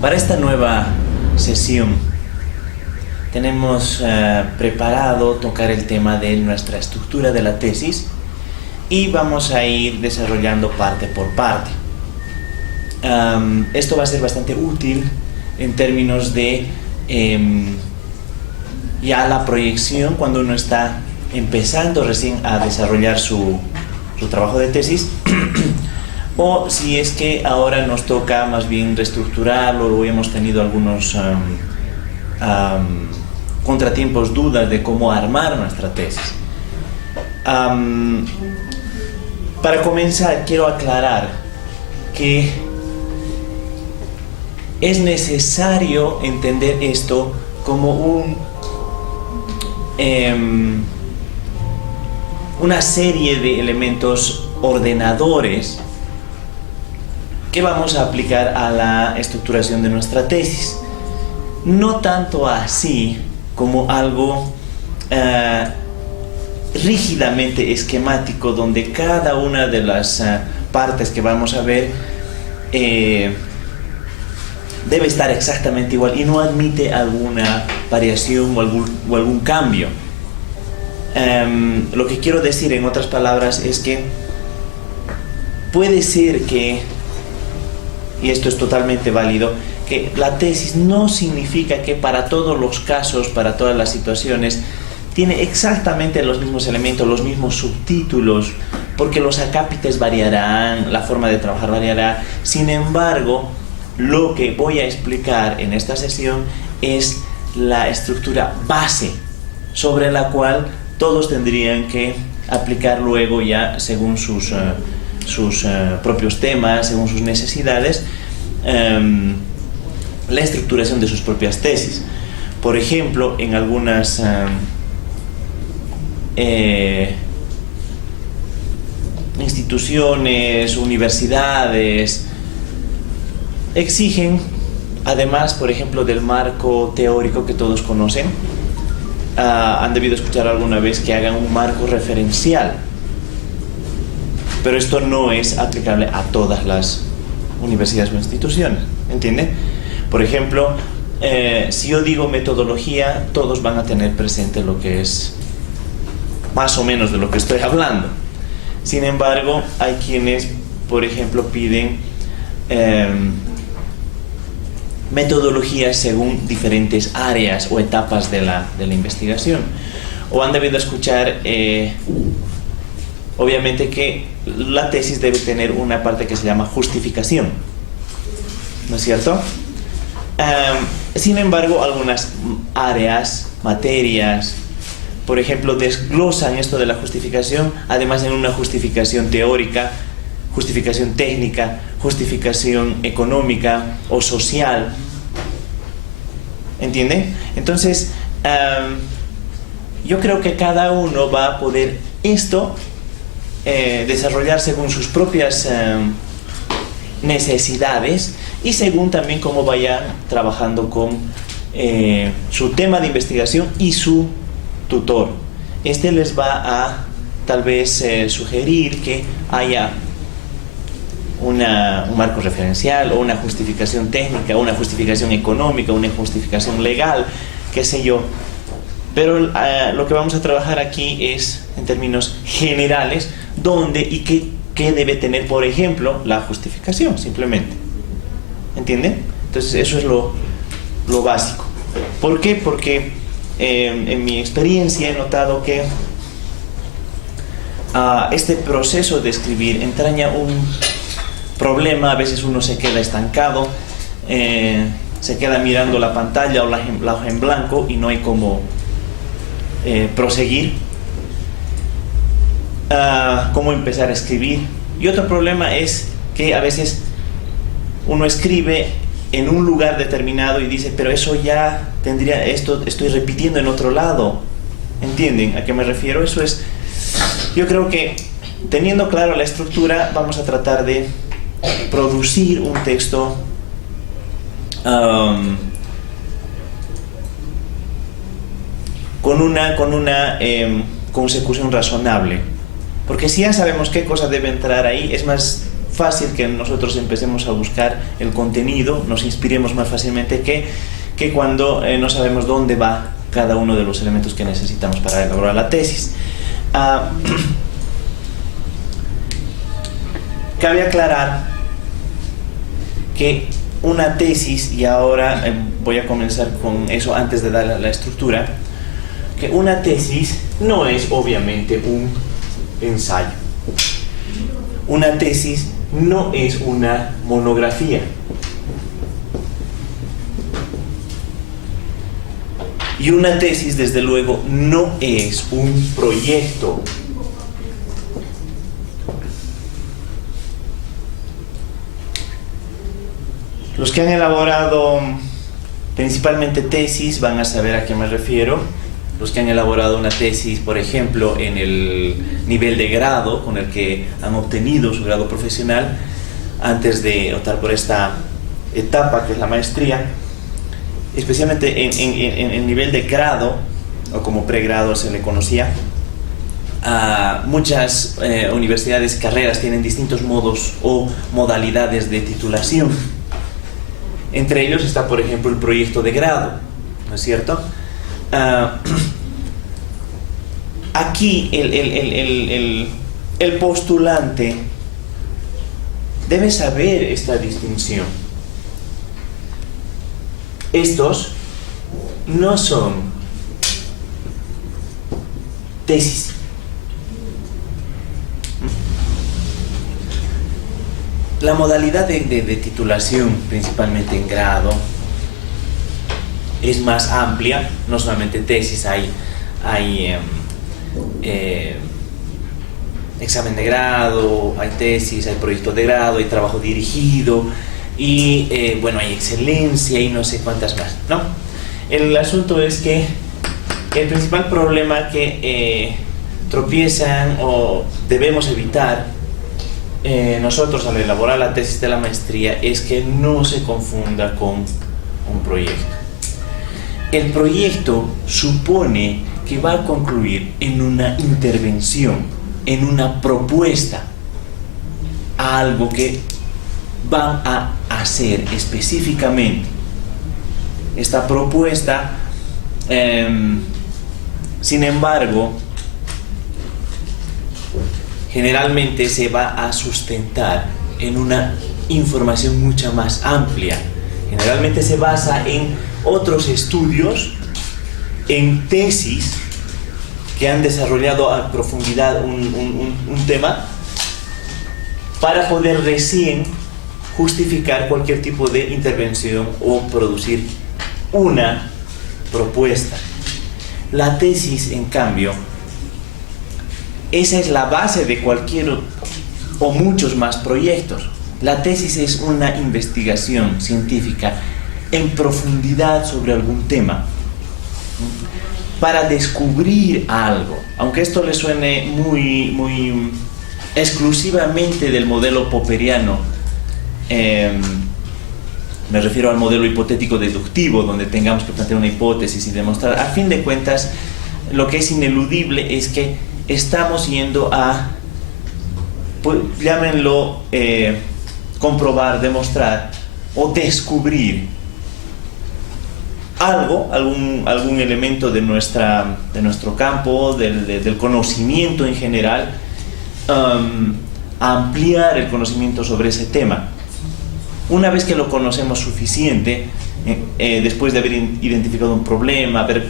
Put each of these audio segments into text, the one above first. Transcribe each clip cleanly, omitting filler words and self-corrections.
Para esta nueva sesión tenemos preparado tocar el tema de nuestra estructura de la tesis y vamos a ir desarrollando parte por parte. Esto va a ser bastante útil en términos de ya la proyección cuando uno está empezando recién a desarrollar su trabajo de tesis o si es que ahora nos toca más bien reestructurarlo o hemos tenido algunos contratiempos, dudas de cómo armar nuestra tesis. Para comenzar, quiero aclarar que es necesario entender esto como una serie de elementos ordenadores que vamos a aplicar a la estructuración de nuestra tesis. No tanto así como algo rígidamente esquemático donde cada una de las partes que vamos a ver debe estar exactamente igual y no admite alguna variación o algún cambio. Lo que quiero decir en otras palabras es que puede ser que, y esto es totalmente válido, que la tesis no significa que para todos los casos, para todas las situaciones, tiene exactamente los mismos elementos, los mismos subtítulos, porque los acápites variarán, la forma de trabajar variará. Sin embargo, lo que voy a explicar en esta sesión es la estructura base sobre la cual todos tendrían que aplicar luego ya según sus propios temas, según sus necesidades, la estructuración de sus propias tesis. Por ejemplo, en algunas instituciones, universidades, exigen, además, por ejemplo, del marco teórico que todos conocen, han debido escuchar alguna vez que hagan un marco referencial, pero esto no es aplicable a todas las universidades o instituciones, ¿entienden? Por ejemplo, si yo digo metodología, todos van a tener presente lo que es más o menos de lo que estoy hablando. Sin embargo, hay quienes, por ejemplo, piden metodologías según diferentes áreas o etapas de la investigación. O han debido escuchar, obviamente, que la tesis debe tener una parte que se llama justificación, ¿no es cierto? Sin embargo, algunas áreas, materias, por ejemplo, desglosan esto de la justificación, además en una justificación teórica, justificación técnica, justificación económica o social. ¿Entienden? Entonces, yo creo que cada uno va a poder desarrollar según sus propias necesidades y según también cómo vayan trabajando con su tema de investigación y su tutor. Este les va a tal vez sugerir que haya un marco referencial o una justificación técnica, una justificación económica, una justificación legal, qué sé yo. Pero lo que vamos a trabajar aquí es en términos generales dónde y qué debe tener, por ejemplo, la justificación, simplemente. ¿Entienden? Entonces eso es lo básico. ¿Por qué? Porque en mi experiencia he notado que este proceso de escribir entraña un problema. A veces uno se queda estancado, se queda mirando la pantalla o la hoja en blanco y no hay cómo proseguir, cómo empezar a escribir. Y otro problema es que a veces uno escribe en un lugar determinado y dice, pero eso ya tendría, esto estoy repitiendo en otro lado. ¿Entienden a qué me refiero? Eso es, yo creo que teniendo claro la estructura vamos a tratar de producir un texto con una consecución razonable, porque si ya sabemos qué cosa debe entrar ahí, es más fácil que nosotros empecemos a buscar el contenido, nos inspiremos más fácilmente que cuando no sabemos dónde va cada uno de los elementos que necesitamos para elaborar la tesis. Cabe aclarar que una tesis, y ahora voy a comenzar con eso antes de dar la estructura, que una tesis no es obviamente un ensayo. Una tesis no es una monografía. Y una tesis, desde luego, no es un proyecto. Los que han elaborado principalmente tesis van a saber a qué me refiero. Los que han elaborado una tesis, por ejemplo, en el nivel de grado con el que han obtenido su grado profesional, antes de optar por esta etapa que es la maestría, especialmente en el nivel de grado, o como pregrado se le conocía, muchas universidades y carreras tienen distintos modos o modalidades de titulación. Entre ellos está, por ejemplo, el proyecto de grado, ¿no es cierto? Aquí el postulante debe saber esta distinción. Estos no son tesis. La modalidad de titulación, principalmente en grado, es más amplia. No solamente tesis, hay examen de grado, hay tesis, hay proyecto de grado, hay trabajo dirigido y bueno, hay excelencia y no sé cuántas más, ¿no? El asunto es que el principal problema que tropiezan o debemos evitar nosotros al elaborar la tesis de la maestría es que no se confunda con un proyecto. El proyecto supone que va a concluir en una intervención, en una propuesta, a algo que van a hacer específicamente. Esta propuesta, sin embargo, generalmente se va a sustentar en una información mucho más amplia. Generalmente se basa en otros estudios, en tesis que han desarrollado a profundidad un tema para poder recién justificar cualquier tipo de intervención o producir una propuesta. La tesis, en cambio, esa es la base de cualquier o muchos más proyectos. La tesis es una investigación científica en profundidad sobre algún tema para descubrir algo. Aunque esto le suene muy exclusivamente del modelo popperiano, me refiero al modelo hipotético deductivo, donde tengamos que plantear una hipótesis y demostrar. A fin de cuentas, lo que es ineludible es que estamos yendo a, pues, llámenlo, comprobar, demostrar o descubrir algún elemento de nuestro campo, del conocimiento en general, ampliar el conocimiento sobre ese tema. Una vez que lo conocemos suficiente, después de haber identificado un problema, haber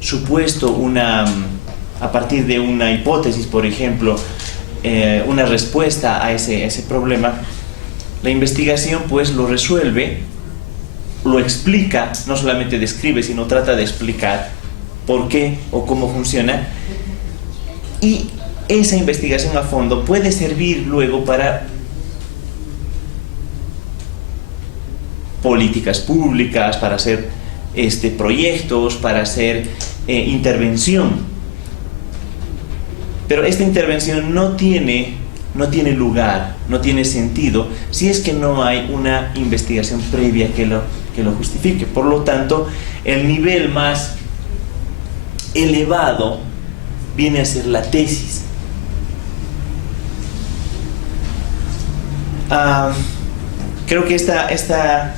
supuesto a partir de una hipótesis, por ejemplo, una respuesta a ese problema, la investigación pues lo resuelve, lo explica, no solamente describe, sino trata de explicar por qué o cómo funciona, y esa investigación a fondo puede servir luego para políticas públicas, para hacer proyectos, para hacer intervención. Pero esta intervención no tiene lugar, no tiene sentido si es que no hay una investigación previa que lo justifique. Por lo tanto, el nivel más elevado viene a ser la tesis. Creo que esta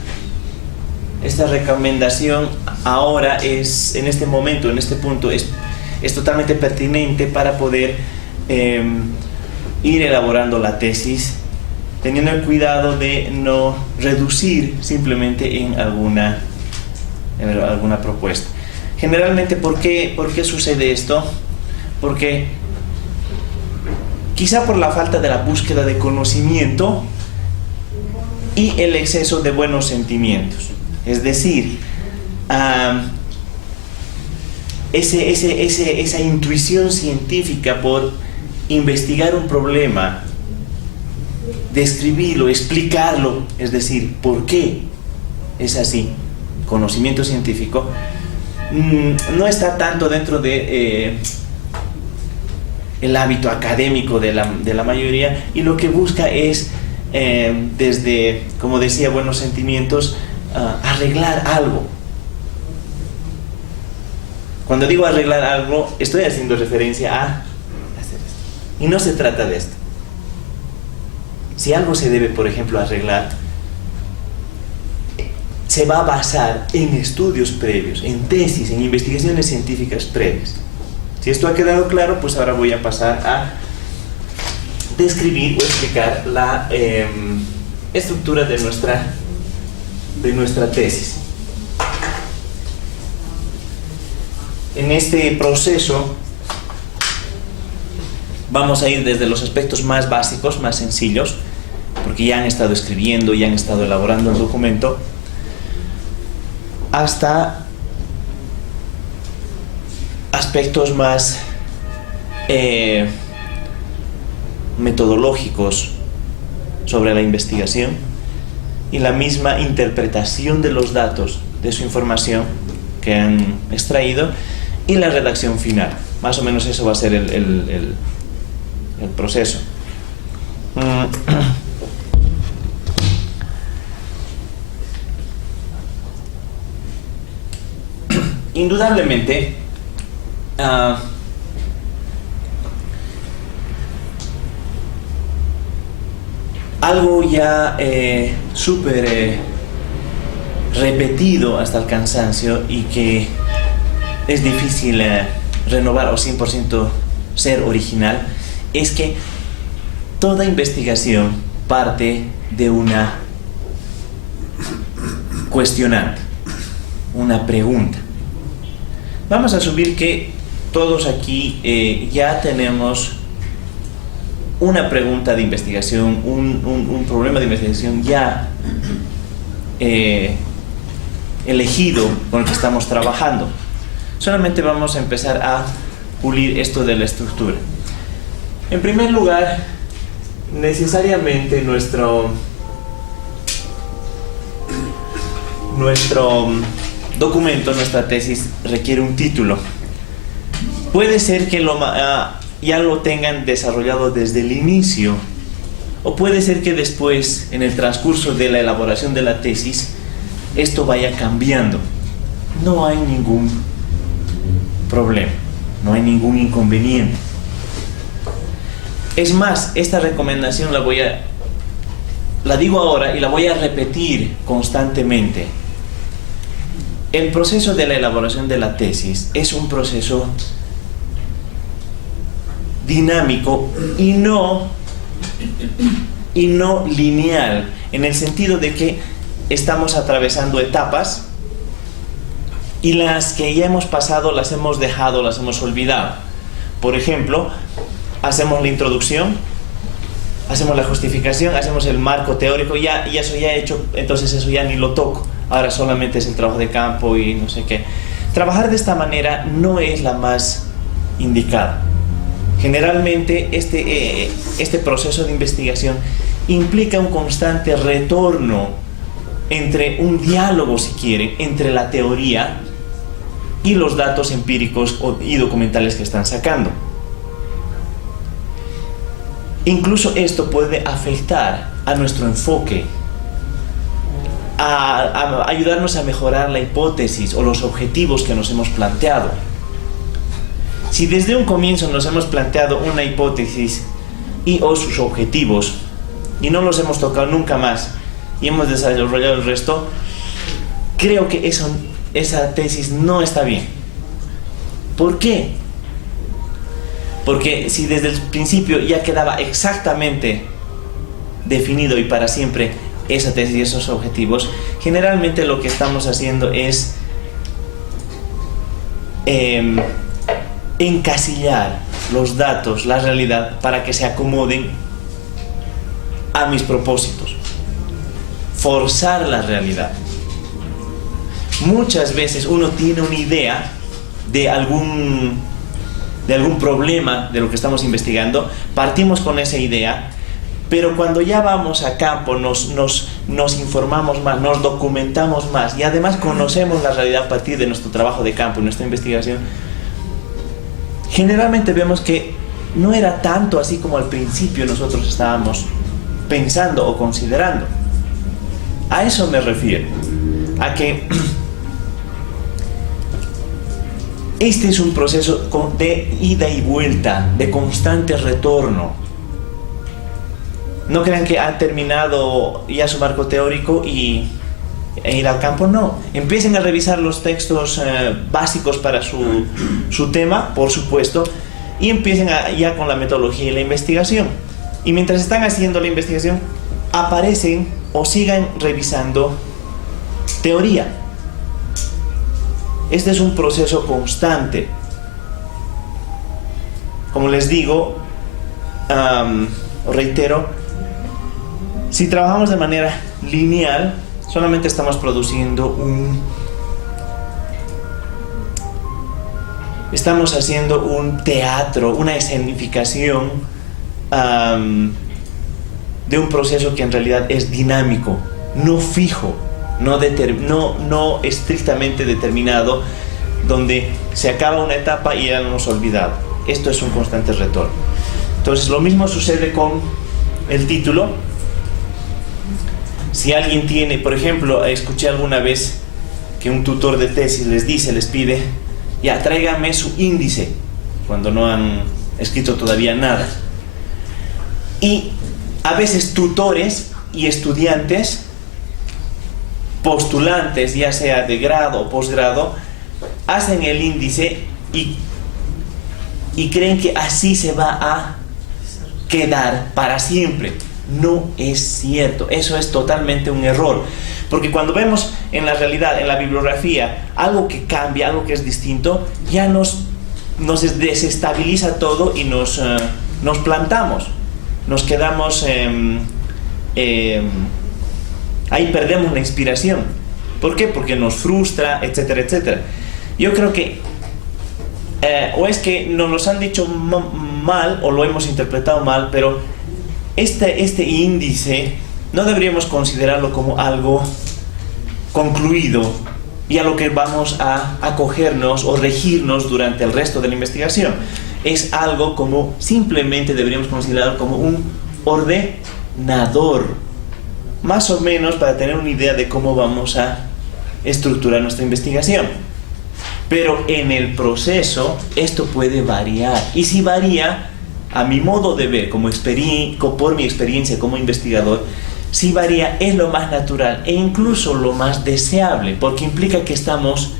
recomendación ahora es, en este momento, en este punto, es totalmente pertinente para poder ir elaborando la tesis, teniendo el cuidado de no reducir simplemente en alguna propuesta. Generalmente, ¿por qué sucede esto? Porque quizá por la falta de la búsqueda de conocimiento y el exceso de buenos sentimientos. Es decir, esa intuición científica por investigar un problema, describirlo, explicarlo, es decir, ¿por qué es así? Conocimiento científico no está tanto dentro de el hábito académico de la mayoría, y lo que busca es desde, como decía, buenos sentimientos, arreglar algo. Cuando digo arreglar algo, estoy haciendo referencia a hacer esto. Y no se trata de esto. Si algo se debe, por ejemplo, arreglar, se va a basar en estudios previos, en tesis, en investigaciones científicas previas. Si esto ha quedado claro, pues ahora voy a pasar a describir o explicar la estructura de nuestra tesis. En este proceso vamos a ir desde los aspectos más básicos, más sencillos, porque ya han estado escribiendo, ya han estado elaborando el documento, hasta aspectos más metodológicos sobre la investigación y la misma interpretación de los datos, de su información que han extraído, y la redacción final. Más o menos eso va a ser el proceso. Indudablemente, algo ya súper repetido hasta el cansancio y que es difícil renovar o 100% ser original, es que toda investigación parte de una cuestionante, una pregunta. Vamos a asumir que todos aquí ya tenemos una pregunta de investigación, un problema de investigación ya elegido con el que estamos trabajando. Solamente vamos a empezar a pulir esto de la estructura. En primer lugar, necesariamente nuestro documento, nuestra tesis, requiere un título. Puede ser que ya lo tengan desarrollado desde el inicio, o puede ser que después, en el transcurso de la elaboración de la tesis, esto vaya cambiando. No hay ningún problema, no hay ningún inconveniente. Es más, esta recomendación la digo ahora y la voy a repetir constantemente. El proceso de la elaboración de la tesis es un proceso dinámico y no lineal, en el sentido de que estamos atravesando etapas y las que ya hemos pasado las hemos dejado, las hemos olvidado. Por ejemplo, hacemos la introducción, hacemos la justificación, hacemos el marco teórico, y eso ya he hecho, entonces eso ya ni lo toco. Ahora solamente es el trabajo de campo y no sé qué. Trabajar de esta manera no es la más indicada. Generalmente este proceso de investigación implica un constante retorno entre un diálogo, si quieren, entre la teoría y los datos empíricos y documentales que están sacando. Incluso esto puede afectar a nuestro enfoque, a ayudarnos a mejorar la hipótesis o los objetivos que nos hemos planteado. Si desde un comienzo nos hemos planteado una hipótesis y o sus objetivos y no los hemos tocado nunca más y hemos desarrollado el resto, creo que esa tesis no está bien. ¿Por qué? Porque si desde el principio ya quedaba exactamente definido y para siempre esa tesis y esos objetivos, generalmente lo que estamos haciendo es encasillar los datos, la realidad, para que se acomoden a mis propósitos. Forzar la realidad. Muchas veces uno tiene una idea de algún problema de lo que estamos investigando, partimos con esa idea, pero cuando ya vamos a campo nos informamos más, nos documentamos más y además conocemos la realidad a partir de nuestro trabajo de campo, nuestra investigación, generalmente vemos que no era tanto así como al principio nosotros estábamos pensando o considerando. A eso me refiero, a que este es un proceso de ida y vuelta, de constante retorno. No crean que han terminado ya su marco teórico e ir al campo, no. Empiecen a revisar los textos básicos para su tema, por supuesto, y empiecen ya con la metodología y la investigación. Y mientras están haciendo la investigación, aparecen o sigan revisando teoría. Este es un proceso constante. Como les digo, reitero, si trabajamos de manera lineal, solamente estamos produciendo estamos haciendo un teatro, una escenificación de un proceso que en realidad es dinámico, no fijo, no estrictamente determinado, donde se acaba una etapa y ya lo hemos olvidado. Esto es un constante retorno. Entonces lo mismo sucede con el título. Si alguien tiene, por ejemplo, escuché alguna vez que un tutor de tesis les pide, ya, tráigame su índice, cuando no han escrito todavía nada. Y a veces tutores y estudiantes, postulantes, ya sea de grado o posgrado, hacen el índice y creen que así se va a quedar para siempre. No es cierto, eso es totalmente un error, porque cuando vemos en la realidad, en la bibliografía, algo que cambia, algo que es distinto, ya nos desestabiliza todo y nos plantamos, nos quedamos ahí, perdemos la inspiración. ¿Por qué? Porque nos frustra, etcétera, etcétera. Yo creo que o es que nos los han dicho mal o lo hemos interpretado mal, pero este índice no deberíamos considerarlo como algo concluido y a lo que vamos a acogernos o regirnos durante el resto de la investigación. Es algo como, simplemente deberíamos considerarlo como un ordenador, más o menos para tener una idea de cómo vamos a estructurar nuestra investigación. Pero en el proceso esto puede variar, y si varía, a mi modo de ver, por mi experiencia como investigador, si varía es lo más natural e incluso lo más deseable, porque implica que estamos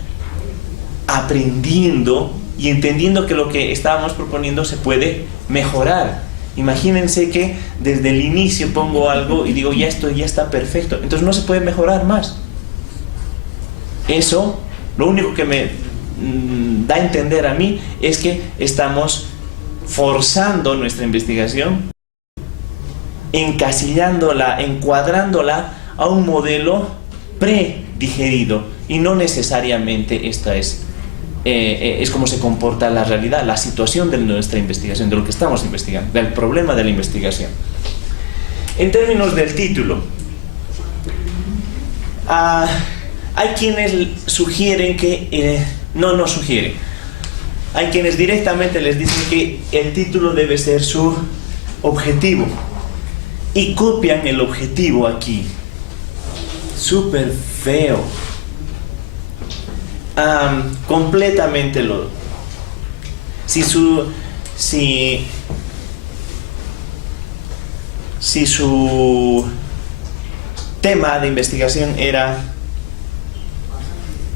aprendiendo y entendiendo que lo que estábamos proponiendo se puede mejorar. Imagínense que desde el inicio pongo algo y digo, ya esto ya está perfecto, entonces no se puede mejorar más. Eso, lo único que me da a entender a mí es que estamos forzando nuestra investigación, encasillándola, encuadrándola a un modelo predigerido, y no necesariamente esta es como se comporta la realidad, la situación de nuestra investigación, de lo que estamos investigando, del problema de la investigación. En términos del título, hay quienes sugieren que no sugieren. Hay quienes directamente les dicen que el título debe ser su objetivo y copian el objetivo aquí. Súper feo. Completamente si su tema de investigación era,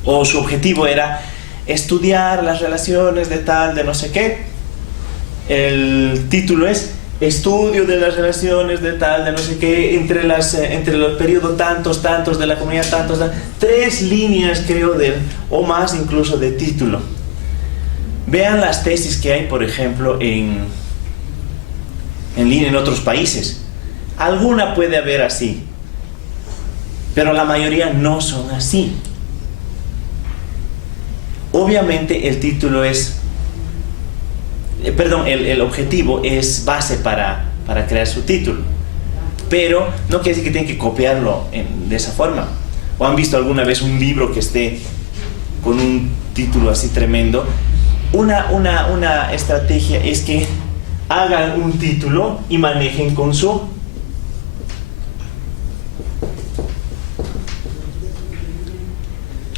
o su objetivo era estudiar las relaciones de tal, de no sé qué, el título es Estudio de las relaciones de tal, de no sé qué, entre los periodos tantos de la comunidad, 3 líneas creo, o más incluso de título. Vean las tesis que hay, por ejemplo, en línea en otros países. Alguna puede haber así, pero la mayoría no son así. Obviamente el título es, el objetivo es base para crear su título, pero no quiere decir que tienen que copiarlo de esa forma. ¿O han visto alguna vez un libro que esté con un título así tremendo? Una estrategia es que hagan un título y manejen con su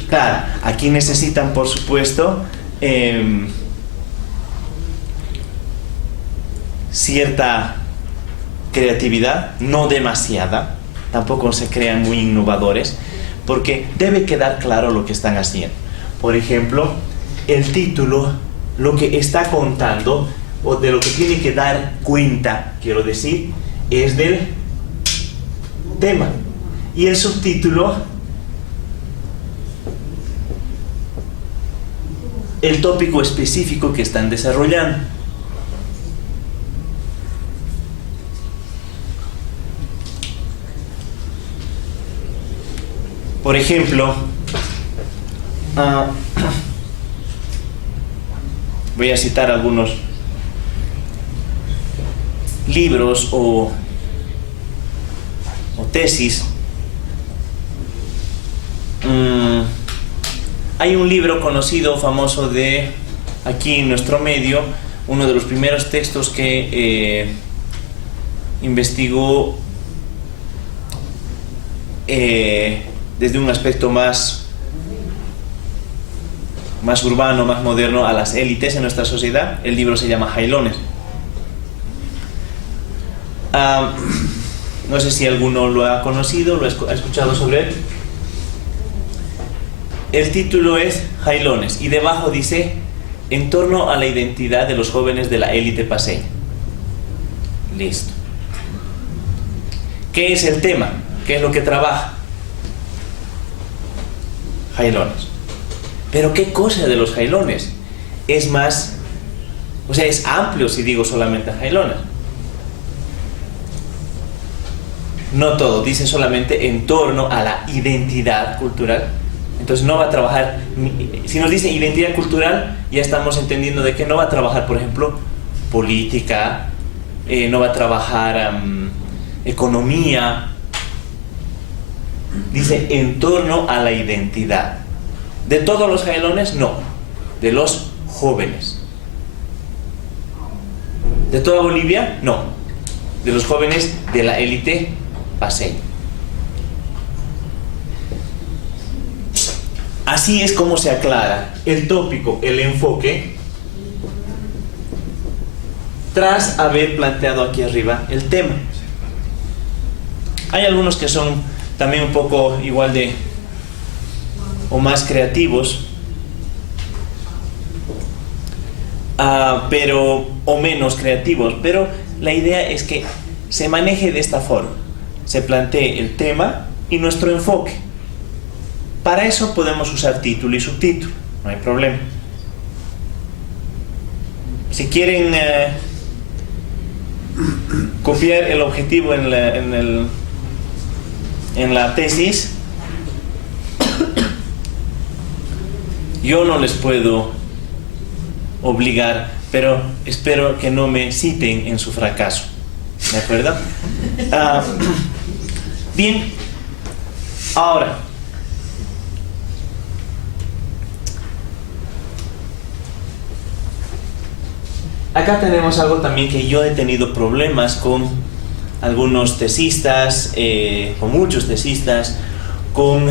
claro, aquí necesitan, por supuesto, cierta creatividad, no demasiada, tampoco se crean muy innovadores, porque debe quedar claro lo que están haciendo. Por ejemplo, el título, lo que está contando, o de lo que tiene que dar cuenta, quiero decir, es del tema. Y el subtítulo, el tópico específico que están desarrollando. Por ejemplo, voy a citar algunos libros o tesis. Hay un libro conocido, famoso de aquí en nuestro medio, uno de los primeros textos que investigó desde un aspecto más urbano, más moderno, a las élites en nuestra sociedad. El libro se llama Jailones. No sé si alguno lo ha conocido, lo ha escuchado sobre él. El título es Jailones y debajo dice En torno a la identidad de los jóvenes de la élite paceña. Listo. ¿Qué es el tema? ¿Qué es lo que trabaja? Jailones. Pero ¿qué cosa de los jailones? Es más, o sea, es amplio si digo solamente jailones. No todo, dice solamente en torno a la identidad cultural. Entonces no va a trabajar, si nos dice identidad cultural, ya estamos entendiendo de que no va a trabajar, por ejemplo, política, no va a trabajar economía. Dice en torno a la identidad. ¿De todos los jailones? No, de los jóvenes. ¿De toda Bolivia? No, de los jóvenes de la élite paceña. Así es como se aclara el tópico, el enfoque, tras haber planteado aquí arriba el tema. Hay algunos que son también un poco igual de o más creativos, o menos creativos, pero la idea es que se maneje de esta forma, se plantee el tema y nuestro enfoque. Para eso podemos usar título y subtítulo, no hay problema. Si quieren copiar el objetivo en la tesis, yo no les puedo obligar, pero espero que no me citen en su fracaso. ¿De acuerdo? Bien, ahora, acá tenemos algo también que yo he tenido problemas con algunos tesistas, con muchos tesistas, con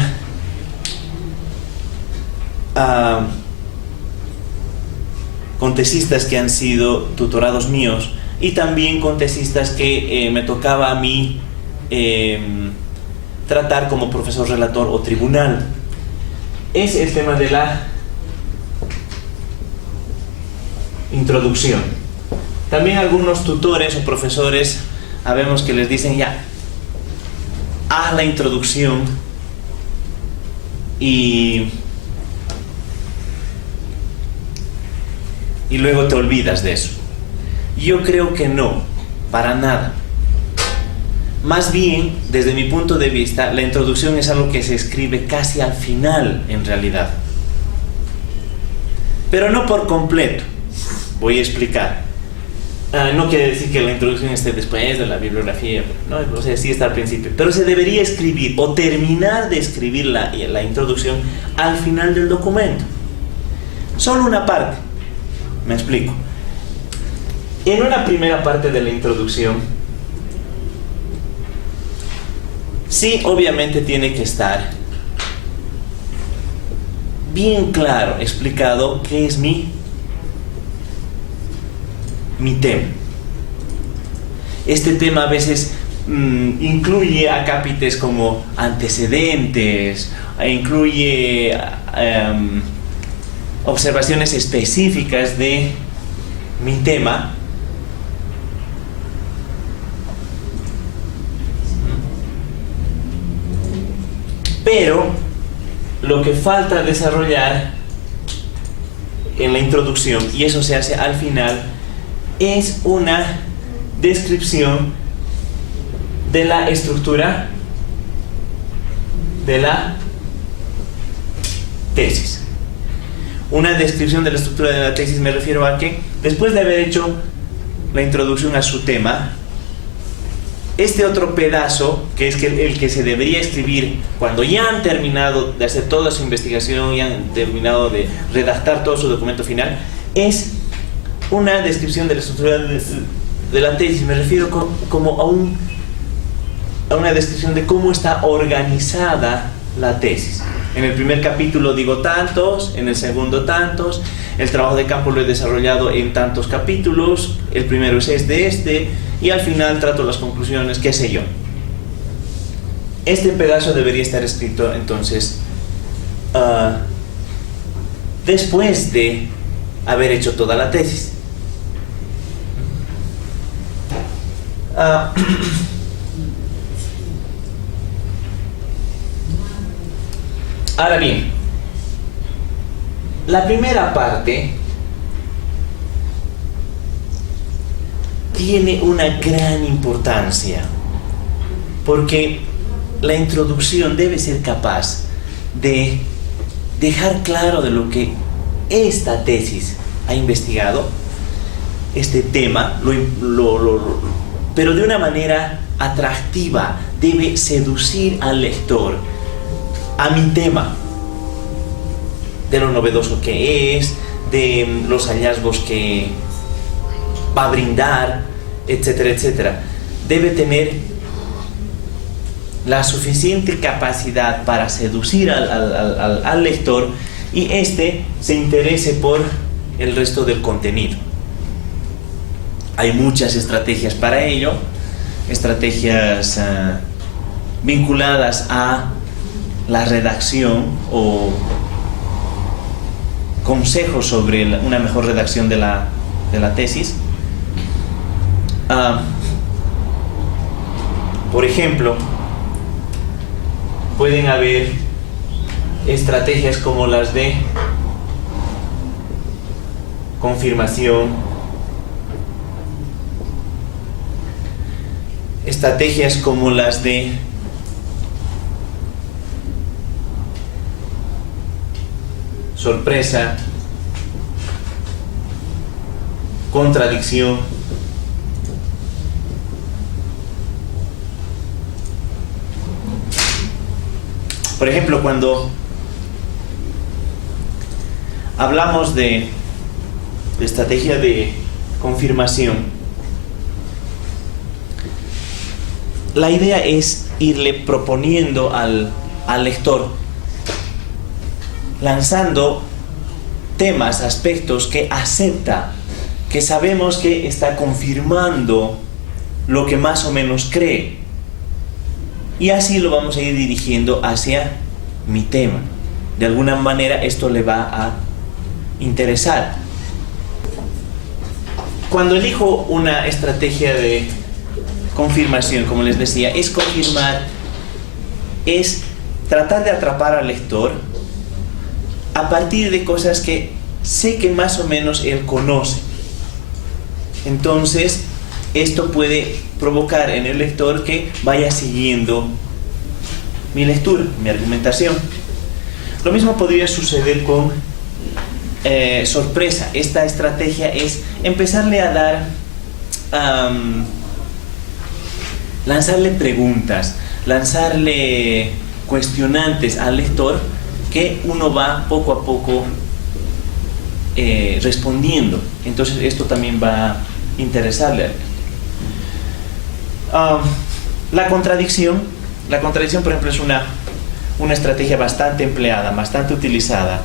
tesistas que han sido tutorados míos, y también con tesistas que me tocaba a mí tratar como profesor relator o tribunal. Es el tema de la introducción. También algunos tutores o profesores sabemos que les dicen ya, haz la introducción y luego te olvidas de eso. Yo creo que no, para nada. Más bien, desde mi punto de vista, la introducción es algo que se escribe casi al final, en realidad. Pero no por completo. Voy a explicar. No quiere decir que la introducción esté después de la bibliografía, ¿no? O sea, sí está al principio. Pero se debería escribir o terminar de escribir la introducción al final del documento. Solo una parte. Me explico. En una primera parte de la introducción, sí, obviamente tiene que estar bien claro, explicado qué es mi tema. Este tema a veces incluye acápites como antecedentes, incluye observaciones específicas de mi tema, pero lo que falta desarrollar en la introducción, y eso se hace al final, es una descripción de la estructura de la tesis. Una descripción de la estructura de la tesis me refiero a que después de haber hecho la introducción a su tema, este otro pedazo, que es el que se debería escribir cuando ya han terminado de hacer toda su investigación, ya han terminado de redactar todo su documento final, es una descripción de la estructura de la tesis. Me refiero como a una descripción de cómo está organizada la tesis. En el primer capítulo digo tantos, en el segundo tantos, el trabajo de campo lo he desarrollado en tantos capítulos, el primero es este, y al final trato las conclusiones, qué sé yo. Este pedazo debería estar escrito entonces después de haber hecho toda la tesis. Ahora bien, la primera parte tiene una gran importancia porque la introducción debe ser capaz de dejar claro de lo que esta tesis ha investigado, este tema, pero de una manera atractiva. Debe seducir al lector a mi tema, de lo novedoso que es, de los hallazgos que va a brindar, etcétera, etcétera. Debe tener la suficiente capacidad para seducir al lector y se interese por el resto del contenido. Hay muchas estrategias para ello, estrategias vinculadas a la redacción o consejos sobre una mejor redacción de la tesis. Por ejemplo, pueden haber estrategias como las de confirmación, estrategias como las de sorpresa, contradicción, por ejemplo, cuando hablamos de estrategia de confirmación, la idea es irle proponiendo al lector, lanzando temas, aspectos que acepta que sabemos que está confirmando lo que más o menos cree. Y así lo vamos a ir dirigiendo hacia mi tema. De alguna manera esto le va a interesar. Cuando elijo una estrategia de confirmación, como les decía, es confirmar, es tratar de atrapar al lector a partir de cosas que sé que más o menos él conoce. Entonces, esto puede provocar en el lector que vaya siguiendo mi lectura, mi argumentación. Lo mismo podría suceder con sorpresa. Esta estrategia es empezarle a dar, lanzarle preguntas, lanzarle cuestionantes al lector que uno va poco a poco respondiendo. Entonces esto también va a interesarle al lector. La contradicción, por ejemplo, es una estrategia bastante empleada, bastante utilizada,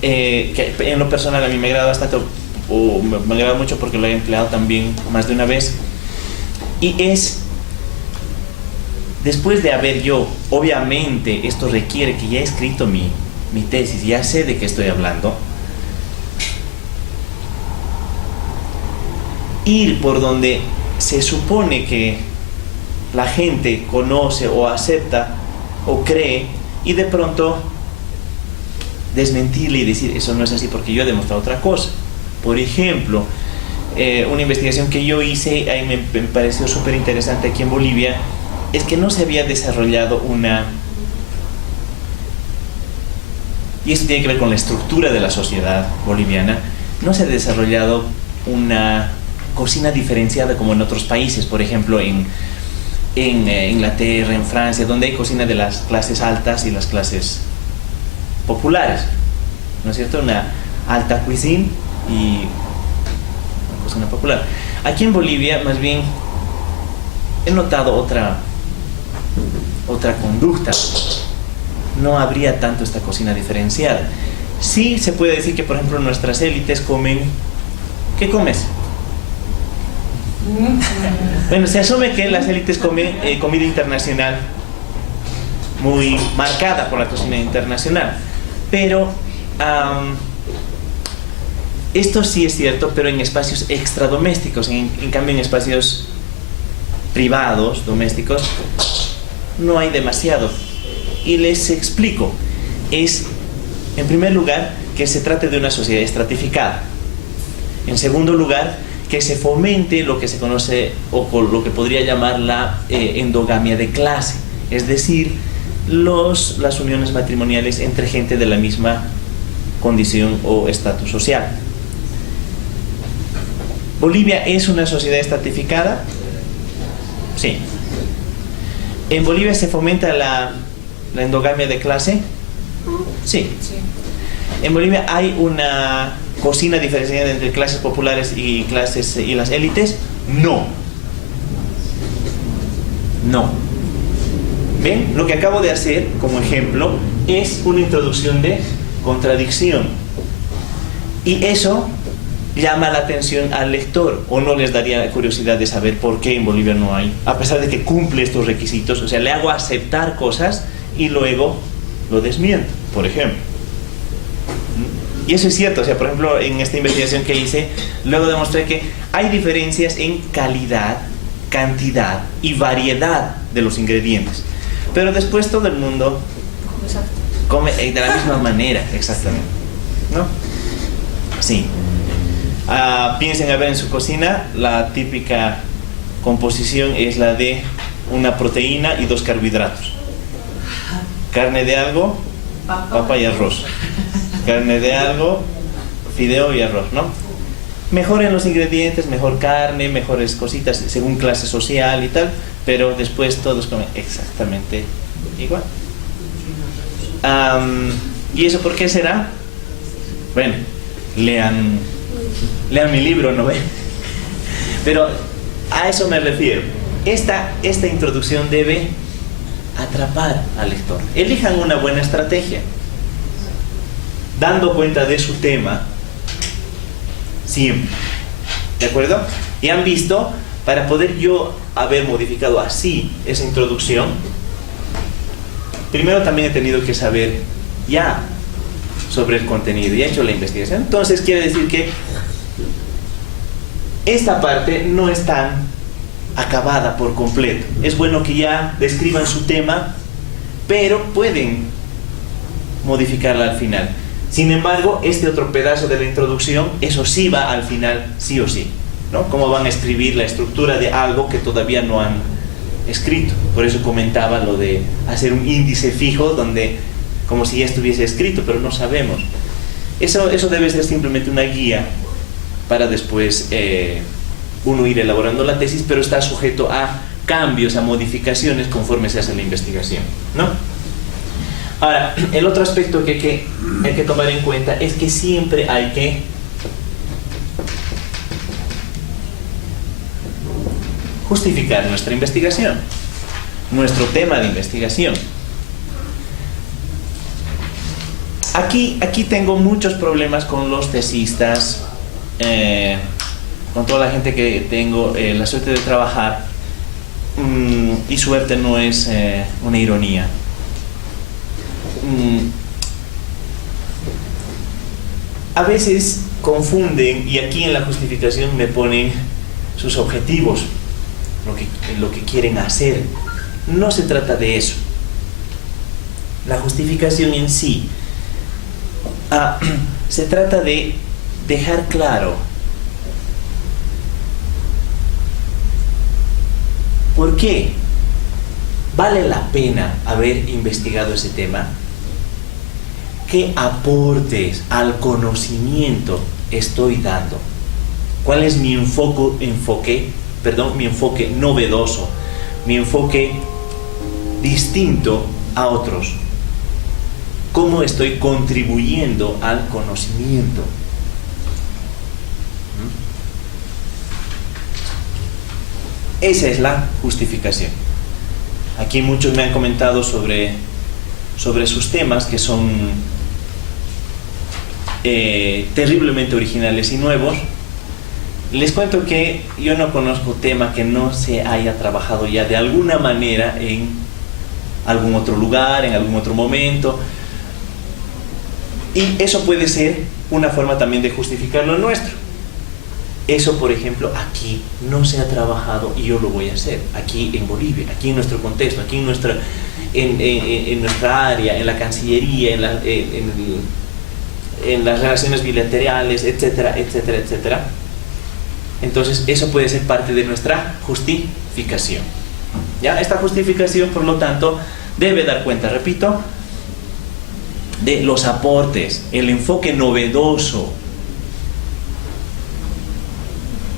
que en lo personal a mí me agrada bastante, o me agrada mucho porque lo he empleado también más de una vez, y es, después de haber yo, obviamente esto requiere que ya he escrito mi tesis, ya sé de qué estoy hablando, ir por donde se supone que la gente conoce o acepta o cree, y de pronto desmentirle y decir eso no es así porque yo he demostrado otra cosa. Por ejemplo, una investigación que yo hice, ahí me pareció súper interesante aquí en Bolivia, es que no se había desarrollado y esto tiene que ver con la estructura de la sociedad boliviana, no se ha desarrollado una cocina diferenciada como en otros países, por ejemplo en Inglaterra, en Francia, donde hay cocina de las clases altas y las clases populares, ¿no es cierto? Una alta cuisine y una cocina popular. Aquí en Bolivia, más bien, he notado otra conducta. No habría tanto esta cocina diferenciada. Sí se puede decir que, por ejemplo, nuestras élites comen... ¿Qué comes? Bueno, se asume que las élites comen comida internacional muy marcada por la cocina internacional, pero esto sí es cierto, pero en espacios extradomésticos. En cambio, en espacios privados, domésticos, no hay demasiado. Y les explico. Es, en primer lugar, que se trate de una sociedad estratificada. En segundo lugar, que se fomente lo que se conoce o lo que podría llamar la endogamia de clase, es decir, las uniones matrimoniales entre gente de la misma condición o estatus social. ¿Bolivia es una sociedad estratificada? Sí. ¿En Bolivia se fomenta la endogamia de clase? Sí. ¿En Bolivia hay una cocina diferenciada entre clases populares y las élites? No. No. ¿Ven? Lo que acabo de hacer como ejemplo es una introducción de contradicción. Y eso llama la atención al lector, o no les daría curiosidad de saber por qué en Bolivia no hay, a pesar de que cumple estos requisitos. O sea, le hago aceptar cosas y luego lo desmiento, por ejemplo. Y eso es cierto. O sea, por ejemplo, en esta investigación que hice, luego demostré que hay diferencias en calidad, cantidad y variedad de los ingredientes, pero después todo el mundo come de la misma manera, exactamente, ¿no? Sí. Piensen a ver en su cocina, la típica composición es la de una proteína y 2 carbohidratos. Carne de algo, papa y arroz. Carne de algo, fideo y arroz, ¿no? Mejoren los ingredientes, mejor carne, mejores cositas según clase social y tal, pero después todos comen exactamente igual. ¿Y eso por qué será? Bueno, lean mi libro, ¿no ven? Pero a eso me refiero. Esta introducción debe atrapar al lector. Elijan una buena estrategia, dando cuenta de su tema siempre. ¿De acuerdo? Y han visto, para poder yo haber modificado así esa introducción, primero también he tenido que saber ya sobre el contenido, ya he hecho la investigación. Entonces quiere decir que esta parte no es tan acabada por completo. Es bueno que ya describan su tema, pero pueden modificarla al final. Sin embargo, este otro pedazo de la introducción, eso sí va al final, sí o sí, ¿no? Cómo van a escribir la estructura de algo que todavía no han escrito. Por eso comentaba lo de hacer un índice fijo donde, como si ya estuviese escrito, pero no sabemos. Eso debe ser simplemente una guía para después uno ir elaborando la tesis, pero está sujeto a cambios, a modificaciones conforme se hace la investigación, ¿no? Ahora, el otro aspecto que hay que tomar en cuenta es que siempre hay que justificar nuestra investigación, nuestro tema de investigación. Aquí tengo muchos problemas con los tesistas, con toda la gente que tengo la suerte de trabajar, y suerte no es una ironía. A veces confunden y aquí en la justificación me ponen sus objetivos, lo que quieren hacer. No se trata de eso. La justificación en sí se trata de dejar claro por qué vale la pena haber investigado ese tema, qué aportes al conocimiento estoy dando, cuál es mi enfoque novedoso, mi enfoque distinto a otros, cómo estoy contribuyendo al conocimiento. Esa es la justificación. Aquí muchos me han comentado sobre sus temas que son terriblemente originales y nuevos. Les cuento que yo no conozco tema que no se haya trabajado ya de alguna manera en algún otro lugar, en algún otro momento, y eso puede ser una forma también de justificar lo nuestro. Eso, por ejemplo, aquí no se ha trabajado y yo lo voy a hacer, aquí en Bolivia, aquí en nuestro contexto, aquí en nuestra área, en la Cancillería, en las relaciones bilaterales, etcétera, etcétera, etcétera. Entonces, eso puede ser parte de nuestra justificación. ¿Ya? Esta justificación, por lo tanto, debe dar cuenta, repito, de los aportes, el enfoque novedoso,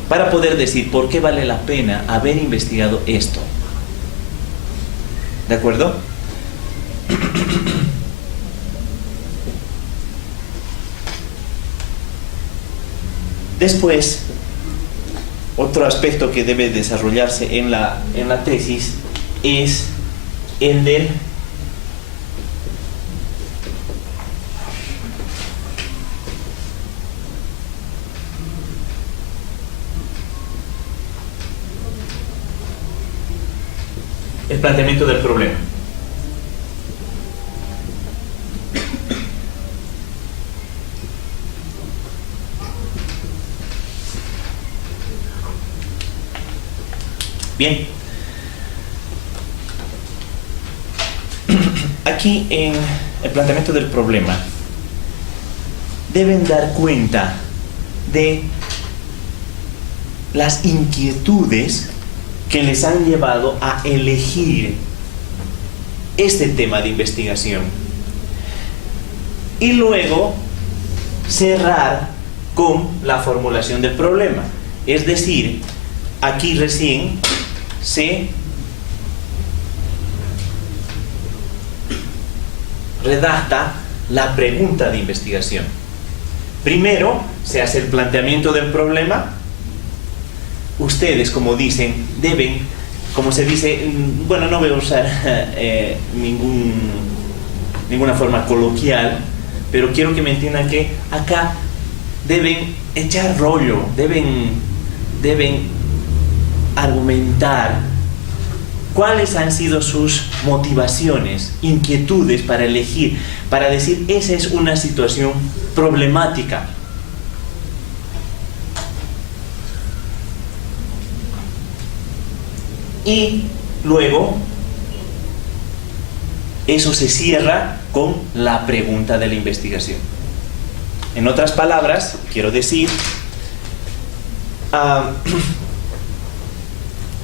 para poder decir por qué vale la pena haber investigado esto. ¿De acuerdo? Después, otro aspecto que debe desarrollarse en la tesis es el del planteamiento del problema. Bien, aquí en el planteamiento del problema deben dar cuenta de las inquietudes que les han llevado a elegir este tema de investigación y luego cerrar con la formulación del problema. Es decir, aquí recién se redacta la pregunta de investigación. Primero se hace el planteamiento del problema. Ustedes, como dicen, deben, como se dice, bueno, no voy a usar ninguna forma coloquial, pero quiero que me entiendan que acá deben echar rollo, deben deben argumentar cuáles han sido sus motivaciones, inquietudes para elegir, para decir, esa es una situación problemática. Y luego, eso se cierra con la pregunta de la investigación. En otras palabras, quiero decir,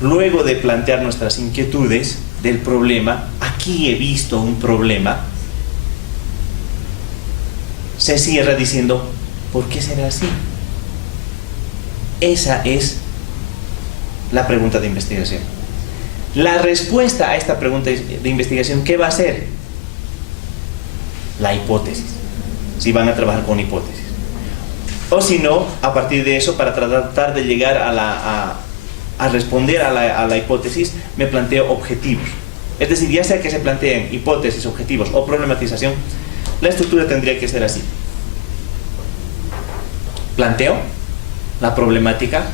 luego de plantear nuestras inquietudes del problema, aquí he visto un problema, se cierra diciendo, ¿por qué será así? Esa es la pregunta de investigación. La respuesta a esta pregunta de investigación, ¿qué va a ser? La hipótesis. Si van a trabajar con hipótesis. O si no, a partir de eso, para tratar de llegar a responder a la hipótesis, me planteo objetivos. Es decir, ya sea que se planteen hipótesis, objetivos o problematización, la estructura tendría que ser así. Planteo la problemática,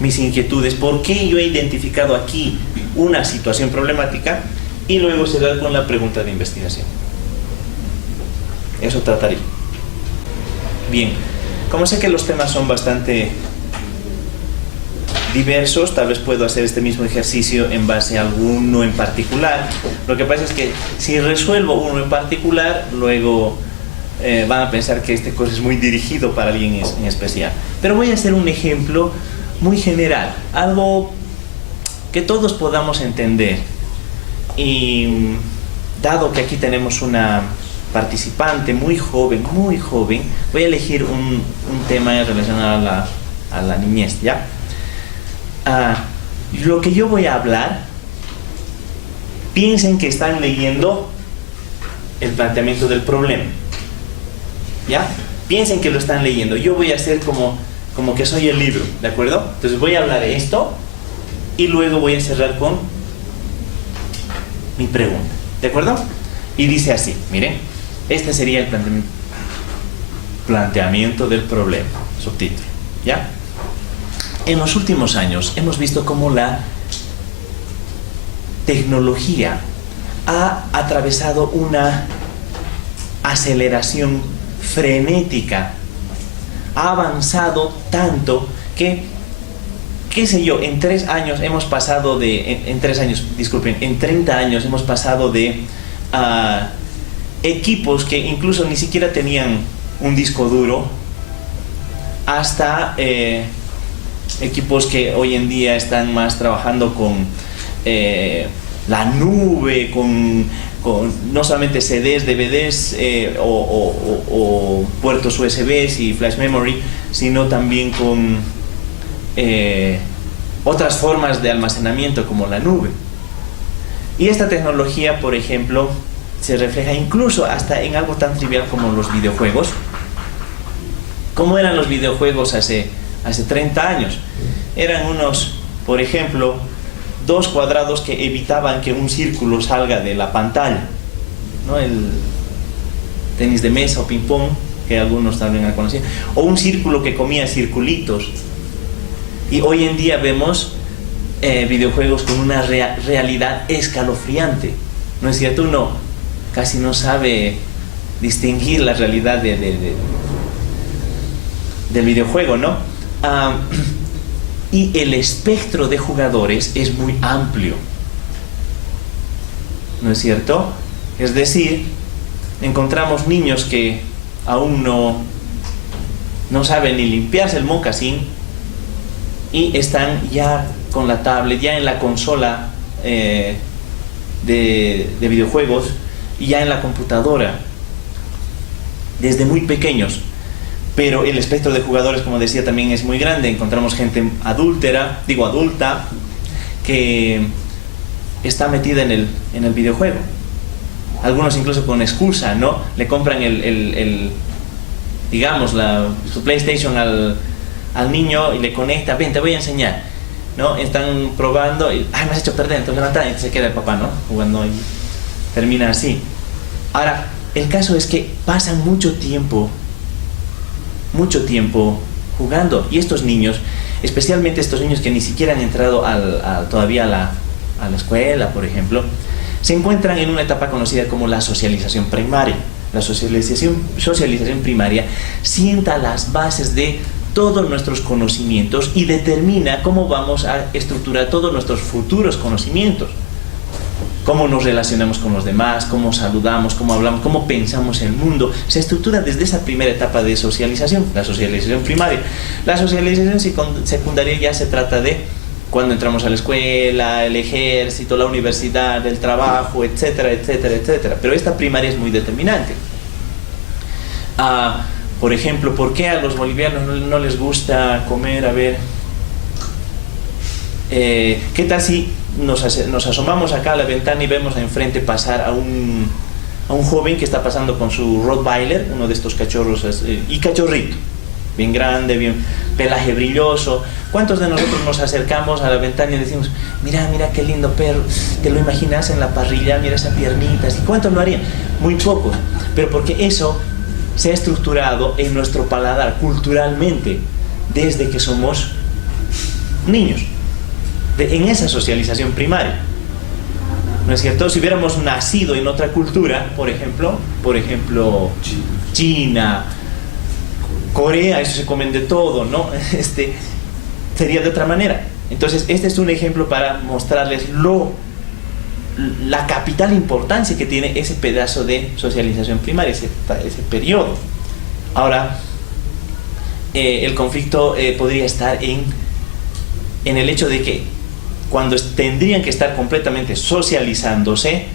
mis inquietudes, por qué yo he identificado aquí una situación problemática, y luego cerrar con la pregunta de investigación. Eso trataría. Bien, como sé que los temas son bastante diversos, tal vez puedo hacer este mismo ejercicio en base a alguno en particular. Lo que pasa es que si resuelvo uno en particular, luego van a pensar que este curso es muy dirigido para alguien en especial. Pero voy a hacer un ejemplo muy general, algo que todos podamos entender. Y dado que aquí tenemos una participante muy joven, voy a elegir un tema relacionado a la niñez, ¿ya? Lo que yo voy a hablar, piensen que están leyendo el planteamiento del problema, ¿ya? Piensen que lo están leyendo. Yo voy a hacer como que soy el libro, ¿de acuerdo? Entonces voy a hablar de esto y luego voy a cerrar con mi pregunta, ¿de acuerdo? Y dice así, miren, este sería el planteamiento del problema, subtítulo, ¿ya? En los últimos años hemos visto cómo la tecnología ha atravesado una aceleración frenética, ha avanzado tanto que, qué sé yo, en 30 años hemos pasado de equipos que incluso ni siquiera tenían un disco duro, hasta equipos que hoy en día están más trabajando con la nube, con no solamente CDs, DVDs o puertos USBs y flash memory, sino también con otras formas de almacenamiento como la nube. Y esta tecnología, por ejemplo, se refleja incluso hasta en algo tan trivial como los videojuegos. ¿Cómo eran los videojuegos hace 30 años? Eran unos, por ejemplo, 2 cuadrados que evitaban que un círculo salga de la pantalla, ¿no? El tenis de mesa o ping pong, que algunos también han conocido, o un círculo que comía circulitos. Y hoy en día vemos videojuegos con una realidad escalofriante, ¿no es cierto? Uno casi no sabe distinguir la realidad del videojuego, ¿no? Y el espectro de jugadores es muy amplio, ¿no es cierto? Es decir, encontramos niños que aún no saben ni limpiarse el mocasín y están ya con la tablet, ya en la consola de videojuegos y ya en la computadora, desde muy pequeños. Pero el espectro de jugadores, como decía, también es muy grande. Encontramos gente adulta, que está metida en el videojuego. Algunos incluso con excusa, ¿no? Le compran su PlayStation al niño y le conecta, ven, te voy a enseñar, ¿no? Están probando y, me has hecho perder, entonces levanta, y se queda el papá, ¿no? Jugando y termina así. Ahora, el caso es que pasan mucho tiempo jugando, y estos niños especialmente estos niños que ni siquiera han entrado todavía a la escuela, por ejemplo, se encuentran en una etapa conocida como la socialización primaria. La socialización primaria sienta las bases de todos nuestros conocimientos y determina cómo vamos a estructurar todos nuestros futuros conocimientos. Cómo nos relacionamos con los demás, cómo saludamos, cómo hablamos, cómo pensamos el mundo. Se estructura desde esa primera etapa de socialización, la socialización primaria. La socialización secundaria ya se trata de cuando entramos a la escuela, el ejército, la universidad, el trabajo, etcétera, etcétera, etcétera. Pero esta primaria es muy determinante. Por ejemplo, ¿por qué a los bolivianos no les gusta comer? A ver, ¿qué tal si nos asomamos acá a la ventana y vemos enfrente pasar a un joven que está pasando con su Rottweiler, uno de estos cachorros, y cachorrito, bien grande, bien pelaje brilloso? ¿Cuántos de nosotros nos acercamos a la ventana y decimos, mira, mira qué lindo perro, te lo imaginas en la parrilla, mira esas piernitas? ¿Y cuántos lo harían? Muy pocos, pero porque eso se ha estructurado en nuestro paladar culturalmente desde que somos niños, en esa socialización primaria, ¿no es cierto? Si hubiéramos nacido en otra cultura, por ejemplo China, Corea, eso se comen de todo, ¿no? Sería de otra manera. Entonces este es un ejemplo para mostrarles la capital importancia que tiene ese pedazo de socialización primaria, ese periodo. Ahora, el conflicto podría estar en el hecho de que cuando tendrían que estar completamente socializándose,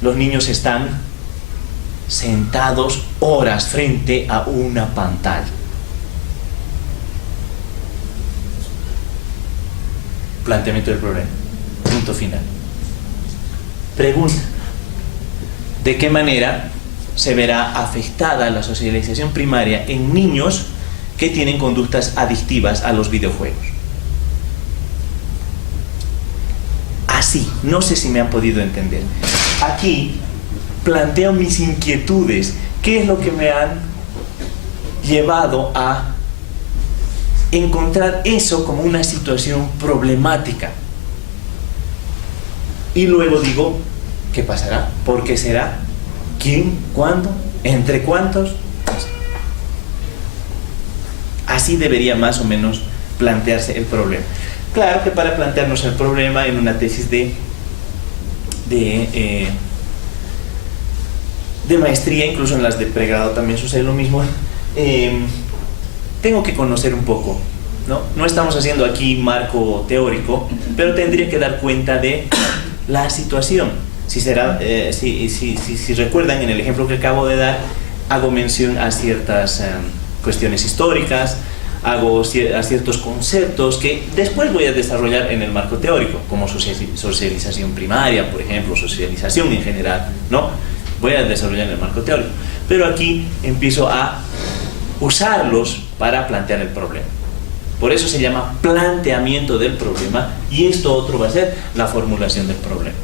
los niños están sentados horas frente a una pantalla. Planteamiento del problema. Punto final. Pregunta: ¿de qué manera se verá afectada la socialización primaria en niños que tienen conductas adictivas a los videojuegos? Así, no sé si me han podido entender. Aquí planteo mis inquietudes. ¿Qué es lo que me han llevado a encontrar eso como una situación problemática? Y luego digo, ¿qué pasará? ¿Por qué será? ¿Quién? ¿Cuándo? ¿Entre cuántos? No sé. Así debería más o menos plantearse el problema. Claro que para plantearnos el problema en una tesis de maestría, incluso en las de pregrado también sucede lo mismo, tengo que conocer un poco, ¿no? No estamos haciendo aquí marco teórico, pero tendría que dar cuenta de la situación. Si recuerdan, en el ejemplo que acabo de dar, hago mención a ciertas cuestiones históricas, hago a ciertos conceptos que después voy a desarrollar en el marco teórico, como socialización primaria, por ejemplo, socialización en general, ¿no? Voy a desarrollar en el marco teórico, pero aquí empiezo a usarlos para plantear el problema. Por eso se llama planteamiento del problema, y esto otro va a ser la formulación del problema.